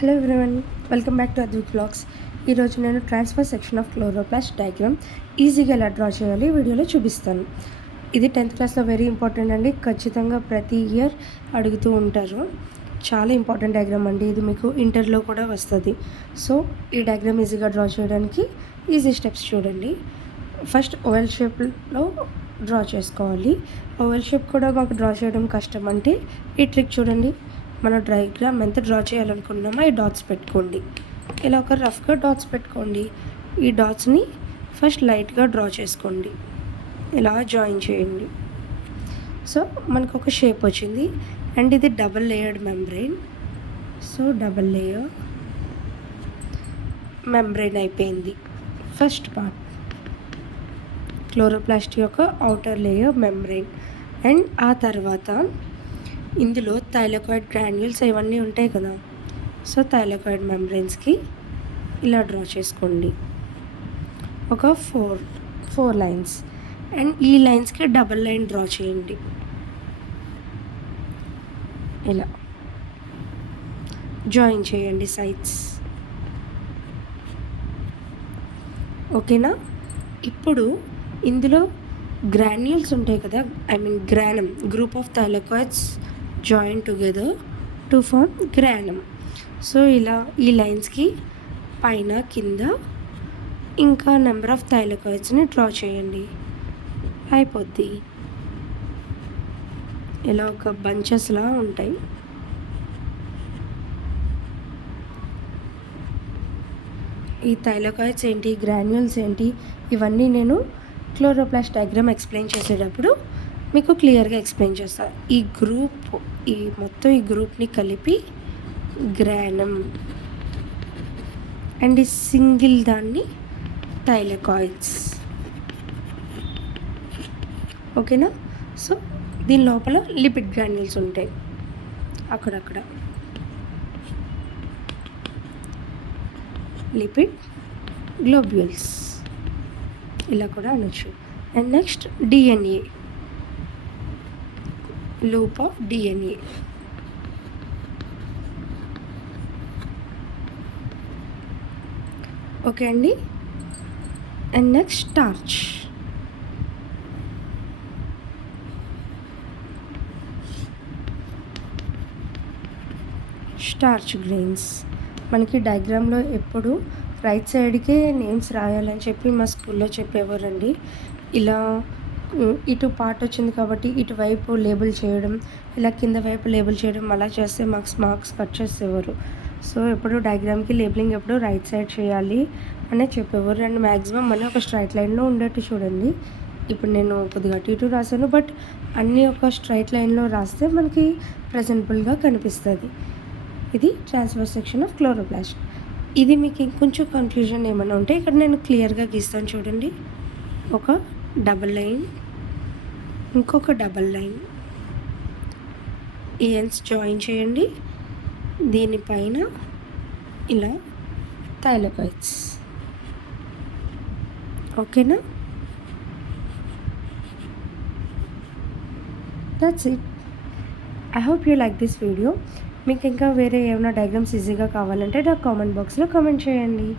Hello everyone, welcome back to Advik vlogs. ఈరోజు నేను transfer section of chloroplast diagram ఈజీగా ఎలా డ్రా చేయాలి వీడియోలో చూపిస్తాను. ఇది 10th క్లాస్లో వెరీ ఇంపార్టెంట్ అండి. ఖచ్చితంగా ప్రతి ఇయర్ అడుగుతూ ఉంటారు. చాలా ఇంపార్టెంట్ డయాగ్రామ్ అండి. ఇది మీకు ఇంటర్లో కూడా వస్తుంది. సో ఈ డయాగ్రామ్ ఈజీగా డ్రా చేయడానికి ఈజీ స్టెప్స్ చూడండి. ఫస్ట్ ఓవెల్ షేప్లో డ్రా చేసుకోవాలి. ఓవెల్ షేప్ కూడా మాకు డ్రా చేయడం కష్టం అంటే ఈ ట్రిక్ చూడండి. మన డయాగ్రామ్ ఎంత డ్రా చేయాలనుకున్నామో ఈ డాట్స్ పెట్టుకోండి. ఇలా ఒక రఫ్గా డాట్స్ పెట్టుకోండి. ఈ డాట్స్ని ఫస్ట్ లైట్గా డ్రా చేసుకోండి. ఇలా జాయిన్ చేయండి. సో మనకు ఒక షేప్ వచ్చింది. అండ్ ఇది double layered membrane. So double layer membrane అయిపోయింది. ఫస్ట్ పార్ట్ క్లోరోప్లాస్ట్ యొక్క అవుటర్ లేయర్ మెంబ్రెయిన్. అండ్ ఆ తర్వాత ఇందులో థైలాకాయిడ్ గ్రాన్యూల్స్ ఇవన్నీ ఉంటాయి కదా. సో థైలాకాయిడ్ మెంబ్రెయిన్స్కి ఇలా డ్రా చేసుకోండి. ఒక ఫోర్ లైన్స్. అండ్ ఈ లైన్స్కి డబల్ లైన్ డ్రా చేయండి. ఇలా జాయిన్ చేయండి సైడ్స్. ఓకేనా. ఇప్పుడు ఇందులో గ్రాన్యూల్స్ ఉంటాయి కదా, granum, group of thylakoids join together to form granum. So ఇలా ఈ లైన్స్కి పైన కింద ఇంకా నెంబర్ ఆఫ్ థైలాకాయిడ్స్ని డ్రా చేయండి. అయిపోద్ది. ఇలా ఒక బంచెస్లా ఉంటాయి. ఈ థైలాకాయిడ్స్ ఏంటి, గ్రాన్యూల్స్ ఏంటి, ఇవన్నీ నేను క్లోరోప్లాస్ట్ డయాగ్రామ్ ఎక్స్ప్లెయిన్ చేసేటప్పుడు మీకు క్లియర్గా ఎక్స్ప్లెయిన్ చేస్తాను. ఈ గ్రూప్ని కలిపి గ్రానమ్ అండ్ ఈ సింగిల్ దాన్ని థైలాకాయిడ్స్. ఓకేనా. సో దీని లోపల లిపిడ్ గ్రాన్యూల్స్ ఉంటాయి అక్కడక్కడ. లిపిడ్ గ్లోబ్యూల్స్ ఇలా కూడా అనొచ్చు. And next DNA, loop of DNA. Okay అండి. And next starch. Starch grains. మనకి డయాగ్రామ్లో ఎప్పుడు రైట్ సైడ్కే నేమ్స్ రాయాలని చెప్పి మా స్కూల్లో చెప్పేవారండి. ఇలా ఇటు పార్ట్ వచ్చింది కాబట్టి ఇటువైపు లేబుల్ చేయడం, ఇలా కింద వైపు లేబుల్ చేయడం, అలా చేస్తే మార్క్స్ కట్ చేసేవారు. సో ఎప్పుడు డయాగ్రామ్కి లేబులింగ్ ఎప్పుడు రైట్ సైడ్ చేయాలి అనే చెప్పేవారు. అండ్ మ్యాక్సిమం మళ్ళీ ఒక స్ట్రైట్ లైన్లో ఉండేట్టు చూడండి. ఇప్పుడు నేను కొద్దిగా అటు ఇటు రాశాను, బట్ అన్నీ ఒక స్ట్రైట్ లైన్లో రాస్తే మనకి ప్రజెంటబుల్గా కనిపిస్తుంది. ఇది ట్రాన్స్ఫర్ సెక్షన్ ఆఫ్ క్లోరోప్లాస్ట్. ఇది మీకు ఇంకొంచెం కన్ఫ్యూజన్ ఏమైనా ఉంటే ఇక్కడ నేను క్లియర్గా గీస్తాను చూడండి. ఒక డబల్ లైన్, ఇంకొక డబల్ లైన్, ఈ ఎండ్స్ జాయిన్ చేయండి. దీనిపైన ఇలా థైలాకాయిడ్స్. ఓకేనా. That's it. I hope you like this video. మీకు ఇంకా వేరే ఏమైనా డయాగ్రామ్స్ ఈజీగా కావాలంటే నాకు కామెంట్ బాక్స్లో కామెంట్ చేయండి.